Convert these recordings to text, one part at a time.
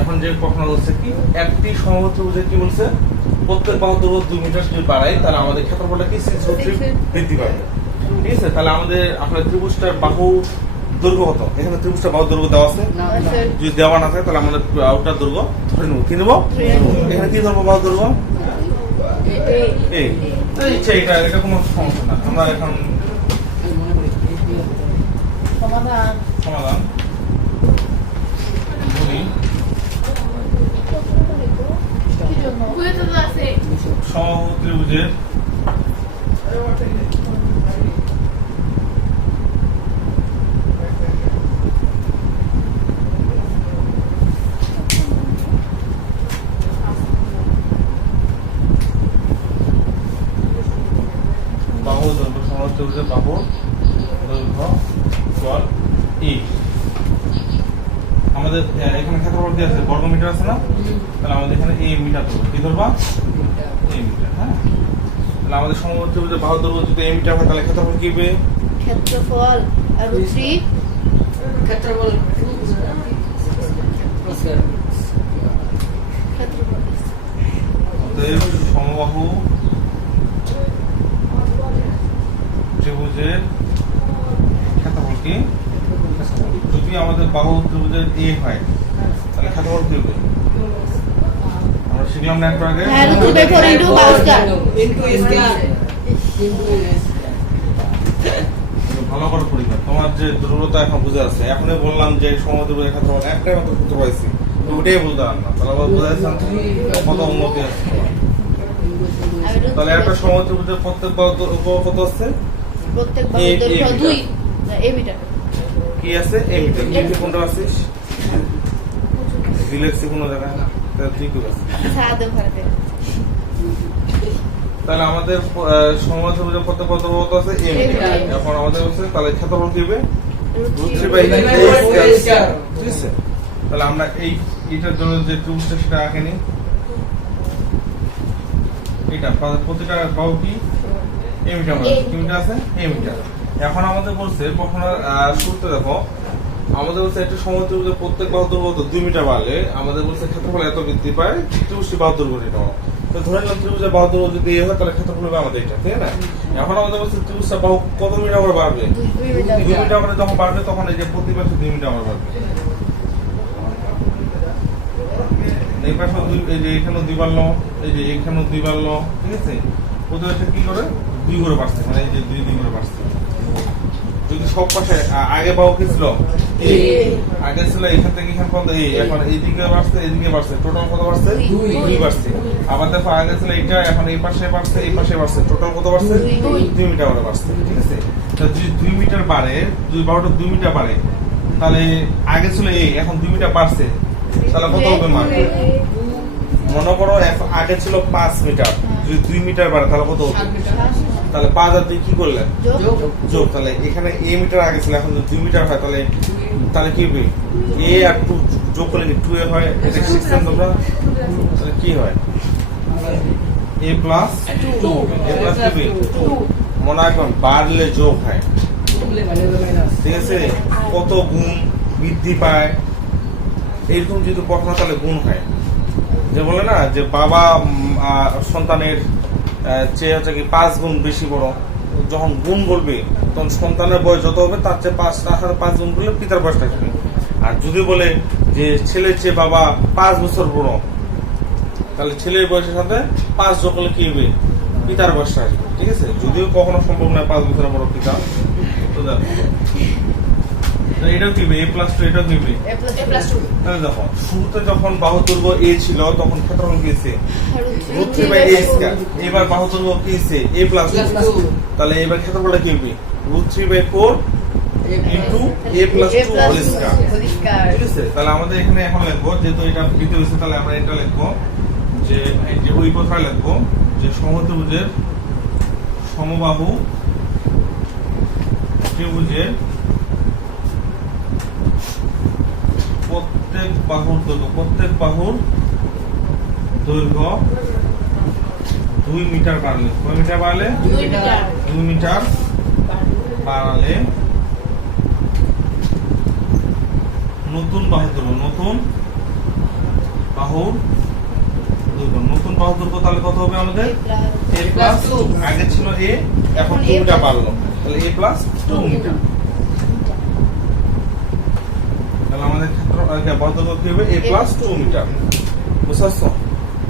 এখন যে প্রশ্ন হচ্ছে কি একটি সমবাহু ত্রিভুজে কি বলছে? প্রত্যেক বাহু দৈর্ঘ্য দুই মিটার যদি বাড়াই তাহলে আমাদের ক্ষেত্রফলটা কি? সিক্স বৃদ্ধি পাবে। ঠিক আছে তাহলে আমাদের আপনার ত্রিভুজটার বাহু দৈর্ঘ্য কত? এখানে ত্রিভুজটা বাহু দৈর্ঘ্য দেওয়া আছে। যদি দেওয়া না থাকে তাহলে আমাদের আউটার দৈর্ঘ্য ধরে নেব। কি নেব? এখানে কি ধরবো বাহু দৈর্ঘ্য এই তো ইচ্ছা এটা এটা কোনো সমস্যা না। আমরা এখন সমাধান। সমাধান করি কি জন্য সমবাহু ত্রিভুজের বাহু দৈর্ঘ্য সমবাহু ত্রিভুজের বাহু দৈর্ঘ্য সমান ই। আমাদের এখানে ক্ষেত্রফল কি আছে? বর্গ মিটার আছে না? তাহলে আমাদের এখানে এ মিটার ধরবো কি ধরবা? এ মিটার হ্যাঁ। তাহলে আমাদের সমবাহু ত্রিভুজের বাহু যদি এ মিটার হয় তাহলে ক্ষেত্রফল কি হবে ক্ষেত্রফল আর থ্রি? ক্ষেত্রফল ক্ষেত্রফল অতএব সমবাহু ত্রিভুজের ক্ষেত্রফল কি? যদি আমাদের বাহু ত্রিভুজের এ হয় তাহলে ক্ষেত্রফল কি হবে? আমরা শিখলাম না একটু আগে হ্যাঁ, root by four into bow square into square ভালো করে পরীক্ষা তোমার যে দুর্বলতা এখন বুঝে আছে এখনই বললাম যে সমুদ্র রেখা তোমার একটাই মাত্র সূত্র পাইছি। তো ওটাই বুঝতে পারলাম না। তাহলে আবার বুঝে যাচ্ছেন কত উন্নতি আছে তাহলে একটা সমুদ্র ত্রিভুজের প্রত্যেক কত আছে প্রত্যেক। দুই না, এ মিটার। কি আছে? A metre. কি কোনটা আছে দিলেছি কোনো জায়গায় না? তাহলে আমাদের সমুদ্র ত্রিভুজের প্রত্যেক বাহু আছে এ মিটার মিটার। এখন আমাদের হচ্ছে তাহলে ক্ষেত্রফল কি হবে. ঠিক আছে তাহলে আমরা এই এটার জন্য যে টুলসটা সেটা আঁকে নিই এটা প্রতিটা বাহু কি? এ মিটার মানে কি মিটার আছে? A metre. এখন আমাদের বলছে কখনো শুরুতে দেখো। আমাদের বলছে একটা সমুদ্র প্রত্যেক বাহু দৈর্ঘ্য দুই মিটার বাড়লে। আমাদের বলছে ক্ষেত্রফল এত বৃদ্ধি পায় ত্রিভুজটি বাহু দৈর্ঘ্য নিতে তো ধরে নিলাম ত্রিভুজের বাহু দৈর্ঘ্য যদি এ হয় তাহলে ক্ষেত্রফল হবে আমাদের এটা ঠিক আছে এখন আমাদের বলছে ত্রিভুজটা বাহু কত মিটার করে বাড়বে? দুই মিটার করে যখন বাড়বে তখন এই যে প্রতি পাশে দুই মিটার করে বাড়বে। এই পাশে দুই এই যে এখানেও দুই বাড়লো এই যে এখানেও দুই বাড়লো ঠিক আছে? প্রতি পাশে কি করে? দুই করে বাড়ছে মানে এই যে দুই দুই করে বাড়ছে। যদি সব পাশে আগে কি ছিল? আগে ছিল এখান থেকে এখান পর্যন্ত এই এখন এইদিকে বাড়ছে এইদিকে বাড়ছে। টোটাল কত বাড়ছে? দুই। বাড়ছে। আবার দেখো আগে ছিল এইটা এখন এই পাশে বাড়ছে এই পাশে বাড়ছে। টোটাল কত বাড়ছে? দুই। মিটার করে বাড়ছে ঠিক আছে? তো যদি দুই মিটার বাড়ে দুই বারোটা দুই মিটার বাড়ে তাহলে আগে ছিল এই এখন দুই মিটার বাড়ছে। তাহলে কত হবে মান? মনে করো আগে ছিল পাঁচ মিটার। যদি দুই মিটার বাড়ে তাহলে কত হবে তাহলে পাঁচ আর দুই কি করলেন? যোগ। তাহলে এখানে এ মিটার আগে ছিল এখন দুই মিটার হয় তাহলে তাহলে কি হবে? এ আর টু যোগ করলে কি টু এ হয়? এটা শিখছেন তোমরা? তাহলে কি হয়? A plus two a plus কি হবে মনে রাখবেন বাড়লে যোগ হয়। ঠিক আছে? কত গুণ বৃদ্ধি পায়? এইরকম যদি প্রশ্ন তাহলে গুণ হয়। যে বলে না যে বাবা সন্তানের চেয়ে হচ্ছে কি পাঁচ গুণ বেশি বড়। যখন গুণ বলবে, তখন সন্তানের বয়স যত হবে, তার চেয়ে পাঁচ তার পাঁচ গুণ করলে পিতার বয়সটা আসবে। আর যদি বলে যে ছেলের চেয়ে বাবা পাঁচ বছর বড়, তাহলে ছেলের বয়সের সাথে পাঁচ যোগ করলে কি হবে? পিতার বয়সটা আসবে। ঠিক আছে? যদিও কখনো সম্ভব নয় পাঁচ বছরের বড় পিতা। তো দেখো। এটাও কি এ প্লাস টু এটাও কি এ প্লাস টু তাহলে দেখো শুরুতে যখন বাহু দৈর্ঘ্য এ ছিল তখন ক্ষেত্রফল কি হয়েছে? Root root three by a square এবার বাহু দৈর্ঘ্য কি হয়েছে? A plus two. তাহলে এবার ক্ষেত্রফলটা কি হবে? Root three by four into a plus two whole square ঠিক আছে? তাহলে আমাদের এখানে এখন লিখব যেহেতু এটা দ্বিতীয় হয়েছে তাহলে আমরা এটা লিখব যে যে ওই কথা লিখব যে সমত্রিভুজের সমবাহু ত্রিভুজের প্রত্যেক বাহুর দৈর্ঘ্য প্রত্যেক বাহুর দৈর্ঘ্য দুই মিটার বাড়লে কয় মিটার বাড়লে? দুই মিটার। বাড়ালে নতুন বাহু দৈর্ঘ্য নতুন বাহুর দৈর্ঘ্য নতুন বাহুর দৈর্ঘ্য তাহলে কত হবে আমাদের? এ প্লাস আগে ছিল এ এখন এখন টু A মিটার plus বাড়লো। তাহলে এ প্লাস টু মিটার তাহলে আমাদের ক্ষেত্র আহ, বাহুর কি হবে? এ প্লাস টু মিটার বুঝতে পারছ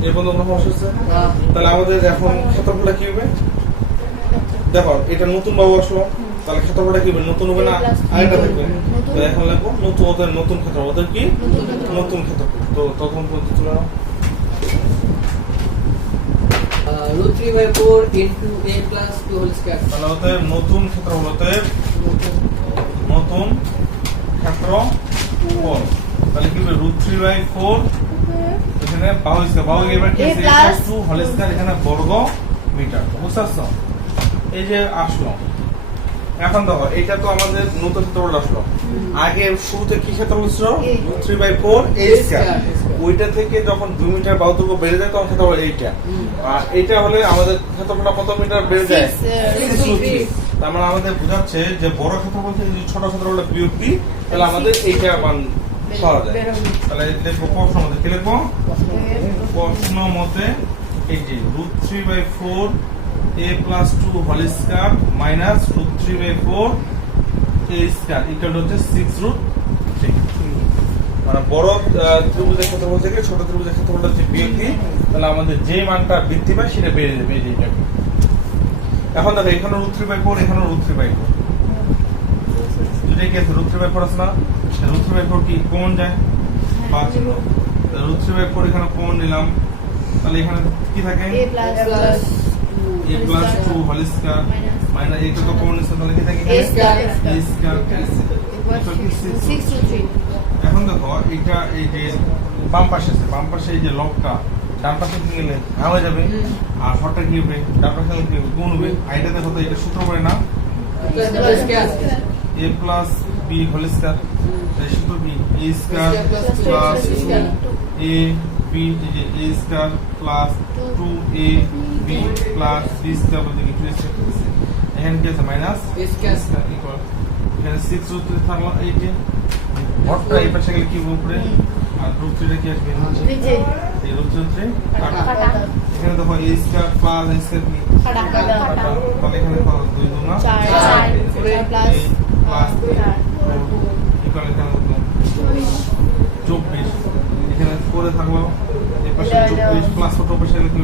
এর পর্যন্ত কোনো সমস্যা হচ্ছে হ্যাঁ। তাহলে আমাদের এখন ক্ষেত্রফলটা কি হবে? দেখো এটা নতুন বাহু আসলো তাহলে ক্ষেত্রফলটা কি হবে? নতুন হবে না আরেকটা থাকবে। তাহলে এখন লিখব নতুন ওদের নতুন ক্ষেত্রফল। ওদের কি? নতুন ক্ষেত্রফল। তো তখন পর্যন্ত তুলে নাও। root 3 by 4 into a plus 2 whole square. তাহলে ওদের নতুন ওদের নতুন। তাহলে কি হবে? রুট থ্রি বাই ফোর এখানে বাহু স্কয়ার বাহু এবার কি আছে? টু হোল স্কয়ার এখানে বর্গ মিটার বুঝতে পারছ এই যে আসলো। এখন দেখো এটা তো আমাদের নতুন ক্ষেত্রফল আসলো। আগে শুরুতে কি ক্ষেত্র ছিল root three by four a A square. ওইটা থেকে যখন দুই মিটার বাহু দৈর্ঘ্য বেড়ে যায় তখন ক্ষেত্রফল এইটা। আর এটা হলে আমাদের ক্ষেত্রফলটা কত মিটার বেড়ে যায়? Uh। তার মানে আমাদের বোঝাচ্ছে যে বড় ক্ষেত্রফল থেকে যদি ছোট ক্ষেত্রফলটা বিয়োগ দিই তাহলে আমাদের এইটা মান পাওয়া যায়। তাহলে লিখব প্রশ্ন মতে কি লিখব? প্রশ্ন মতে এই যে root three by four a plus two whole square minus root three by four a square equal হচ্ছে সিক্স রুট থ্রি মানে বড় ত্রিভুজের ক্ষেত্রফল থেকে ছোট ত্রিভুজের ক্ষেত্রফলটা বিয়োগ দিই তাহলে আমাদের যে মানটা বৃদ্ধি পায় সেটা বেড়ে যাবে এই যে এখন দেখো এখানে রুট থ্রি বাই ফোর এখানে রুট থ্রি বাই ফোর দুটাই কি আছে? রুট থ্রি বাই ফোর আছে না? রুট থ্রি বাই ফোর কি? কমন যায়? বা চিহ্ন রুট থ্রি বাই ফোর এখানে কমন নিলাম। তাহলে এখানে কি থাকে? A plus two whole square minus এটা তো কমন নিচ্ছে তাহলে কি থাকে. A square. এখন দেখো এটা এই যে বাম পাশে আছে বাম পাশে এই যে লবটা ডান পাশে গেলে ঘা যাবে আর হরটা কি হবে ডান পাশে কি হবে গুণ হবে আর এটা দেখো তো এটা সূত্র করে না. A plus b whole square এই সূত্র কি? A square plus a b যে a square plus two a b plus b square বলতে কি? টু স্কয়ার এখানে কি আছে? Minus square. স্কয়ার ইকুয়াল এখানে সিক্স রুট থাকল এইটে হরটা এই পাশে গেলে কি উপরে আর রুট কি আসবে এই রুট কাটা। এখানে দেখো a square plus a square কি কাটা, কাটা, কাটা। তাহলে এখানে কত দুই দুনা চার, চার প্লাস চার। এখানে চব্বিশ এখানে ফোরে থাকল এই পাশে চব্বিশ প্লাস ছোট পাশে লিখতে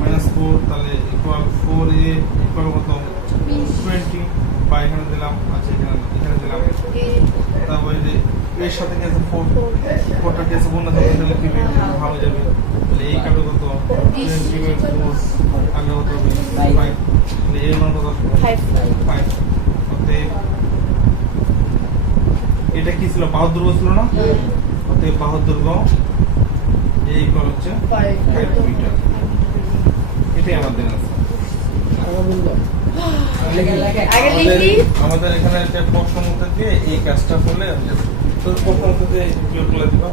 মাইনাস ফোর তাহলে ইকুয়াল ফোর এ ইকুয়াল কত টোয়েন্টি বা এখানে দিলাম আচ্ছা এখানে এখানে দিলাম তারপরে যে এর সাথে ফোর ফোরটা আছে বন্ধ তাহলে ভালো যাবে। তাহলে এই কত আগে কত ফাইভ তাহলে এর মান কত আসবে ফাইভ অতএব এটা কি ছিল? বাহাত্তর ছিল না? অতএব বাহাত্তর এই ইকুয়াল হচ্ছে Five. ফাইভ মিটার এটাই আমাদের আছে আমাদের এখানে একটা প্রশ্ন মধ্যে দিয়ে এই কাজটা করলে তো প্রশ্ন মধ্যে দিয়ে দিবা।